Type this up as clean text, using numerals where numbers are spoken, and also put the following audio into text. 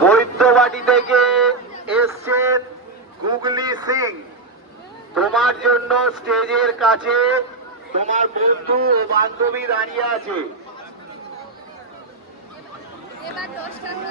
বৈদ্যবাটি থেকে এসছেন গুগলি সিং। তোমার জন্য স্টেজের কাছে তোমার বন্ধু ও বান্ধবী দাঁড়িয়ে আছে। এবার 10 টাকা